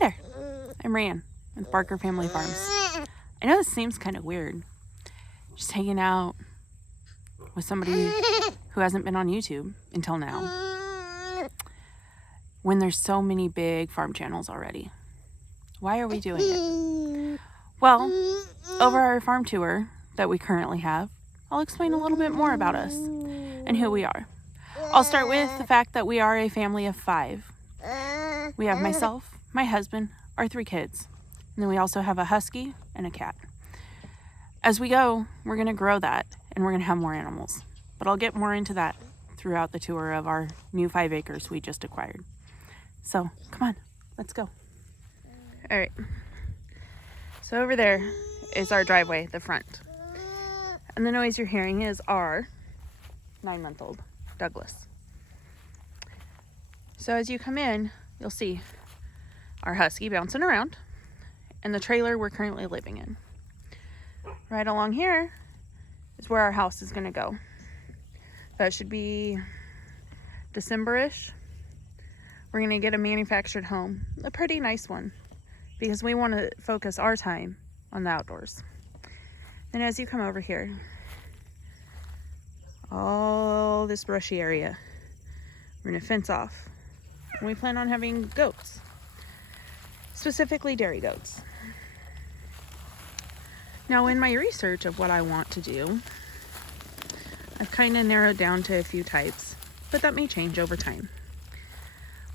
Hey there, I'm Ran with Barker Family Farms. I know this seems kind of weird, just hanging out with somebody who hasn't been on YouTube until now, when there's so many big farm channels already. Why are we doing it? Well, over our farm tour that we currently have, I'll explain a little bit more about us and who we are. I'll start with the fact that we are a family of 5. We have myself, my husband, our 3 kids, and then we also have a husky and a cat. As we go, we're going to grow that and we're going to have more animals, but I'll get more into that throughout the tour of our new 5 acres we just acquired. So come on, let's go. All right, so over there is our driveway, the front, and the noise you're hearing is our 9-month-old Douglas. So as you come in, you'll see our husky bouncing around and the trailer we're currently living in. Right along here is where our house is going to go. That should be December-ish. We're going to get a manufactured home, a pretty nice one, because we want to focus our time on the outdoors. And as you come over here, all this brushy area, we're going to fence off. And we plan on having goats, specifically dairy goats. Now, in my research of what I want to do, I've kind of narrowed down to a few types, but that may change over time.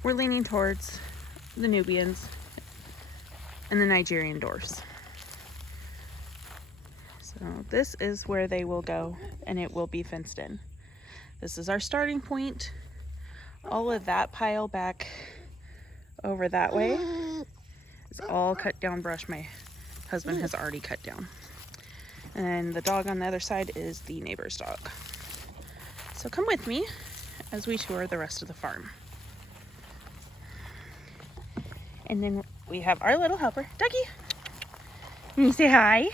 We're leaning towards the Nubians and the Nigerian Dors. So this is where they will go, and it will be fenced in. This is our starting point. All of that pile back over that way is all cut down brush my husband has already cut down. And the dog on the other side is the neighbor's dog. So come with me as we tour the rest of the farm. And then we have our little helper, Dougie. Can you say hi?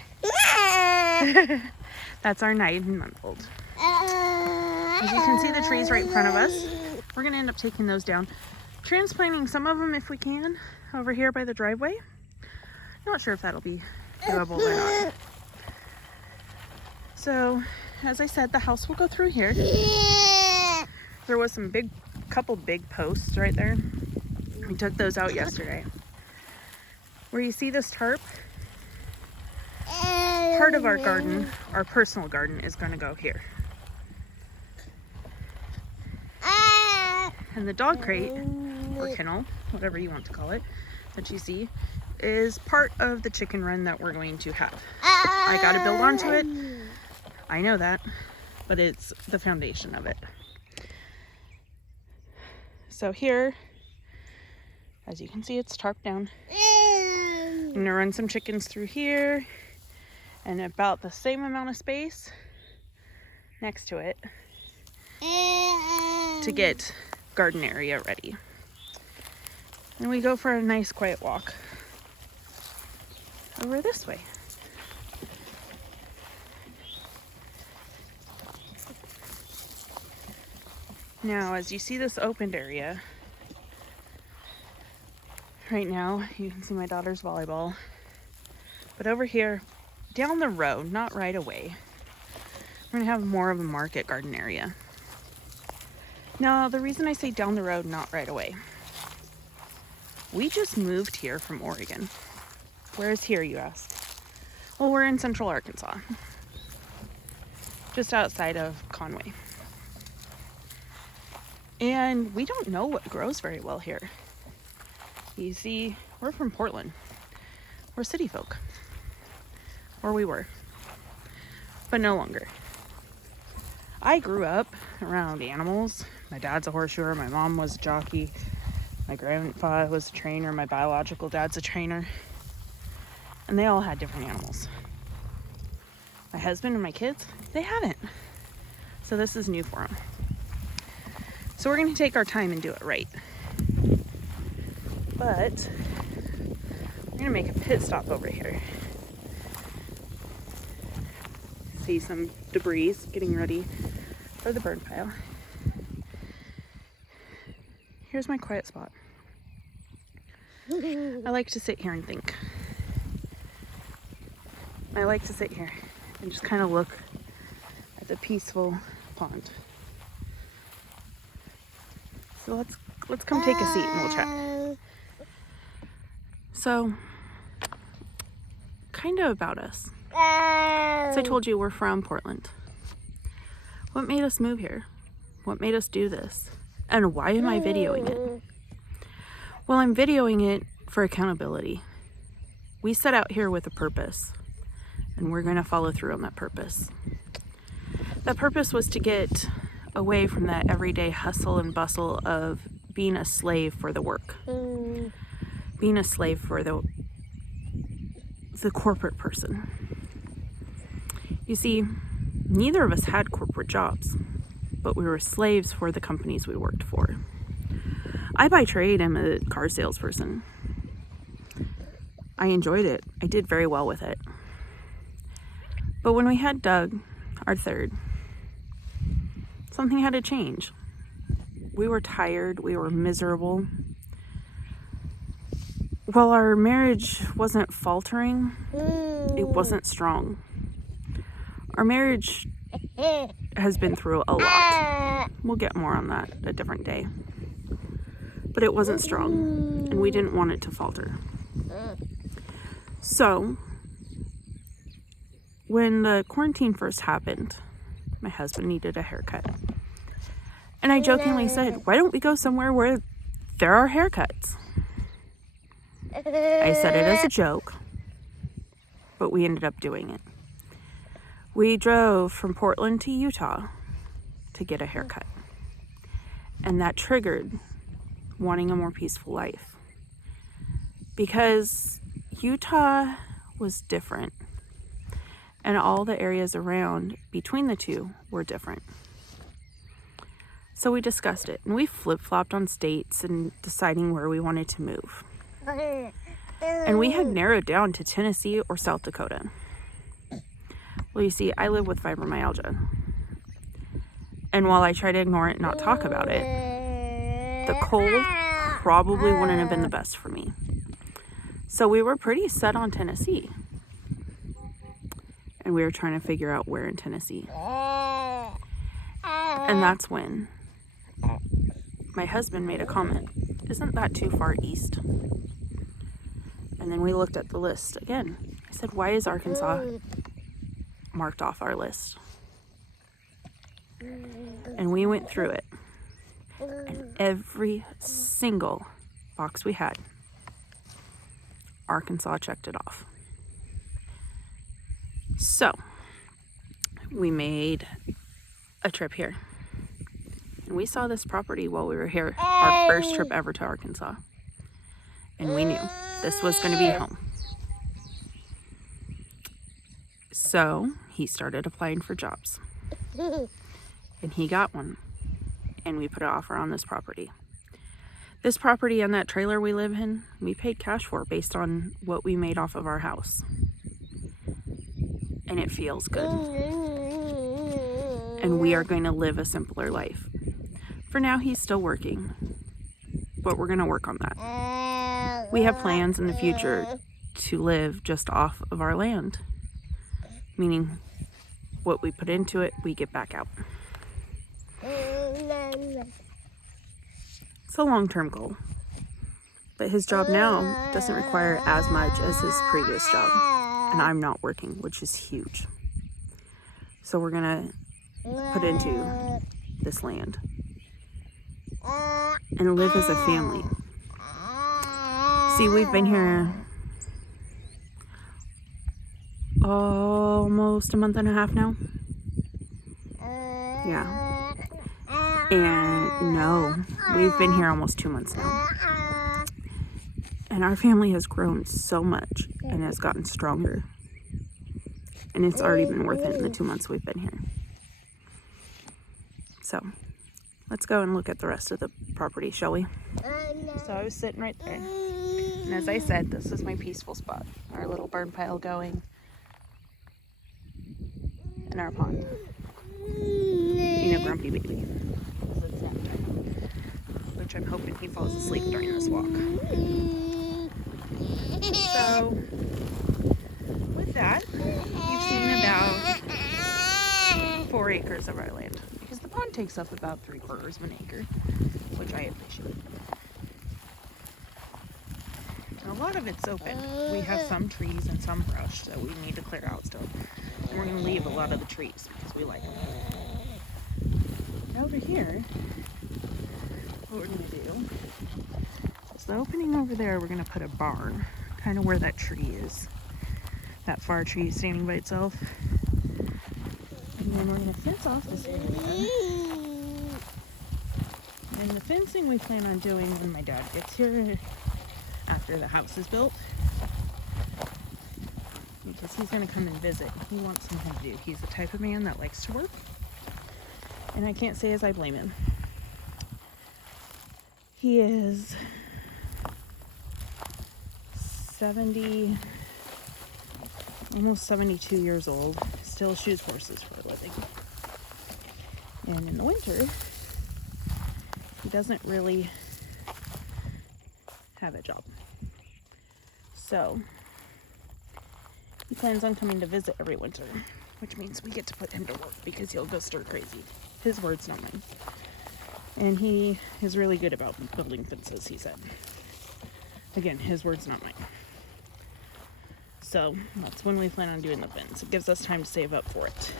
That's our 9-month-old. As you can see the trees right in front of us, we're going to end up taking those down. Transplanting some of them if we can over here by the driveway. Not sure if that'll be doable or not. So, as I said, the house will go through here. There was some couple big posts right there. We took those out yesterday. Where you see this tarp, part of our garden, our personal garden, is going to go here. And the dog crate, or kennel, whatever you want to call it, that you see, is part of the chicken run that we're going to have. I got to build onto it. I know that, but it's the foundation of it. So here, as you can see, it's tarped down. I'm going to run some chickens through here and about the same amount of space next to it to get garden area ready. And we go for a nice quiet walk over this way. Now, as you see this opened area, right now you can see my daughter's volleyball, but over here down the road, not right away, we're gonna have more of a market garden area. Now, the reason I say down the road, not right away, we just moved here from Oregon. Where is here, you ask? Well, we're in central Arkansas, just outside of Conway. And we don't know what grows very well here. You see, we're from Portland. We're city folk. Or we were. But no longer. I grew up around animals. My dad's a horseshoer. My mom was a jockey. My grandpa was a trainer. My biological dad's a trainer. And they all had different animals. My husband and my kids, they haven't. So this is new for them. So we're going to take our time and do it right. But we're going to make a pit stop over here. See some debris getting ready for the burn pile. Here's my quiet spot. I like to sit here and think. I like to sit here and just kind of look at the peaceful pond. So let's come take a seat and we'll chat. So, kind of about us. As I told you, we're from Portland. What made us move here? What made us do this? And why am I videoing it? Well, I'm videoing it for accountability. We set out here with a purpose, and we're going to follow through on that purpose. That purpose was to get away from that everyday hustle and bustle of being a slave for the work. Being a slave for the corporate person. You see, neither of us had corporate jobs, but we were slaves for the companies we worked for. I, by trade, am a car salesperson. I enjoyed it. I did very well with it. But when we had Doug, our third, something had to change. We were tired. We were miserable. While our marriage wasn't faltering, it wasn't strong. Our marriage has been through a lot. We'll get more on that a different day. But it wasn't strong, and we didn't want it to falter. So, when the quarantine first happened, my husband needed a haircut. And I jokingly said, why don't we go somewhere where there are haircuts? I said it as a joke, but we ended up doing it. We drove from Portland to Utah to get a haircut. And that triggered wanting a more peaceful life. Because Utah was different. And all the areas around between the two were different. So we discussed it. And we flip-flopped on states and deciding where we wanted to move. And we had narrowed down to Tennessee or South Dakota. Well, you see, I live with fibromyalgia. And while I try to ignore it and not talk about it, the cold probably wouldn't have been the best for me. So we were pretty set on Tennessee. And we were trying to figure out where in Tennessee. And that's when my husband made a comment. Isn't that too far east? And then we looked at the list again. I said, why is Arkansas marked off our list? And we went through it. And every single box we had, Arkansas checked it off. So, we made a trip here. And we saw this property while we were here, our first trip ever to Arkansas. And we knew this was going to be home. So, he started applying for jobs. And he got one. And we put an offer on this property. This property and that trailer we live in, we paid cash for based on what we made off of our house. And it feels good. And we are going to live a simpler life. For now, he's still working. But we're going to work on that. We have plans in the future to live just off of our land. Meaning, what we put into it, we get back out. It's a long-term goal. But his job now doesn't require as much as his previous job. And I'm not working, which is huge. So we're going to put into this land. And live as a family. See, we've been here almost a month and a half now. Yeah. And no, we've been here almost 2 months now. And our family has grown so much and has gotten stronger. And it's already been worth it in the 2 months we've been here. So, let's go and look at the rest of the property, shall we? So I was sitting right there. And as I said, this is my peaceful spot. Our little burn pile going. And our pond. You know, Grumpy Baby. Which I'm hoping he falls asleep during this walk. So with that, you've seen about 4 acres of our land, because the pond takes up about 3/4 of an acre, which I appreciate. And a lot of it's open. We have some trees and some brush that we need to clear out still. And we're going to leave a lot of the trees because we like them. Over here, what we're going to do is the opening over there, we're going to put a barn, kind of where that tree is. That far tree standing by itself. And then we're going to fence off this area. And the fencing we plan on doing when my dad gets here after the house is built. Because he's going to come and visit. He wants something to do. He's the type of man that likes to work. And I can't say as I blame him. He is 70, almost 72 years old. Still shoes horses for a living. And in the winter, he doesn't really have a job. So he plans on coming to visit every winter, which means we get to put him to work because he'll go stir crazy. His words, not mine. And he is really good about building fences, he said. Again, his words, not mine. So that's when we plan on doing the fence. It gives us time to save up for it.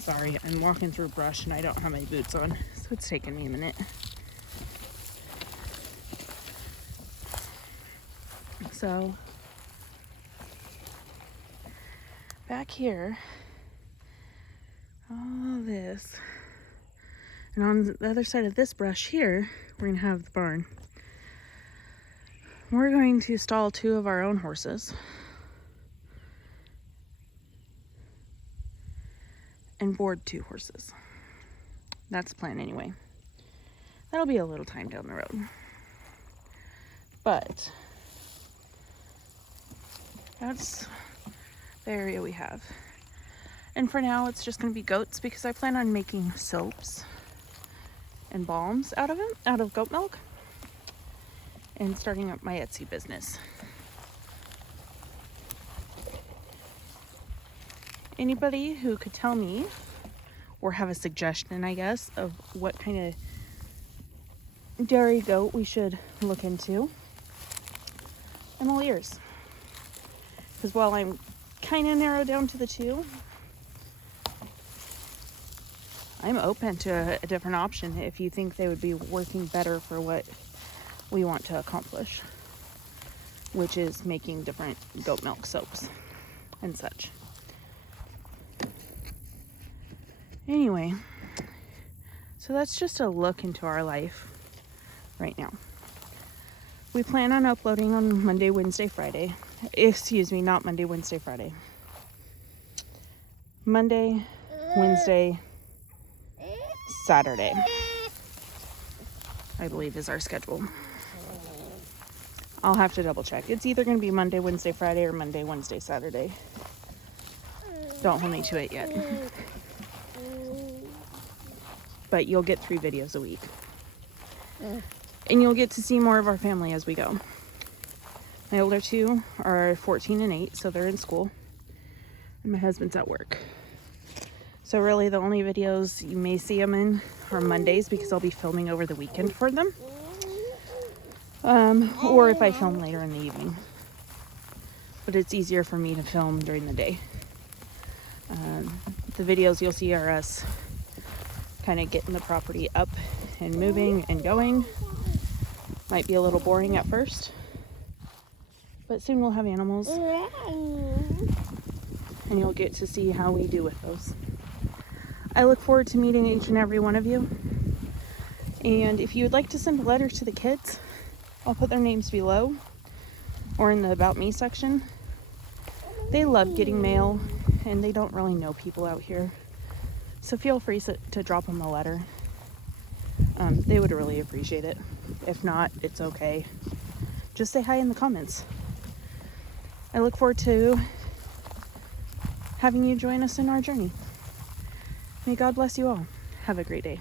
Sorry, I'm walking through brush and I don't have my boots on, so it's taking me a minute. So back here, all this, and on the other side of this brush here, we're gonna have the barn. We're going to stall 2 of our own horses and board 2 horses. That's the plan anyway. That'll be a little time down the road. But that's the area we have. And for now, it's just going to be goats because I plan on making soaps and balms out of goat milk, and starting up my Etsy business. Anybody who could tell me or have a suggestion, I guess, of what kind of dairy goat we should look into, I'm all ears. Because while I'm kind of narrowed down to the 2, I'm open to a different option if you think they would be working better for what we want to accomplish, which is making different goat milk soaps and such. Anyway, so that's just a look into our life right now. We plan on uploading on Monday, Wednesday, Friday. Excuse me, not Monday, Wednesday, Friday. Monday, Wednesday, Saturday, I believe is our schedule. I'll have to double check. It's either going to be Monday, Wednesday, Friday, or Monday, Wednesday, Saturday. Don't hold me to it yet. But you'll get 3 videos a week. And you'll get to see more of our family as we go. My older 2 are 14 and 8, so they're in school. And my husband's at work. So really the only videos you may see them in are Mondays because I'll be filming over the weekend for them. Or if I film later in the evening. But it's easier for me to film during the day. The videos you'll see are us kind of getting the property up and moving and going. Might be a little boring at first, but soon we'll have animals and you'll get to see how we do with those. I look forward to meeting each and every one of you, and if you would like to send a letter to the kids, I'll put their names below or in the About Me section. They love getting mail and they don't really know people out here, so feel free to drop them a letter. They would really appreciate it. If not, it's okay. Just say hi in the comments. I look forward to having you join us in our journey. May God bless you all. Have a great day.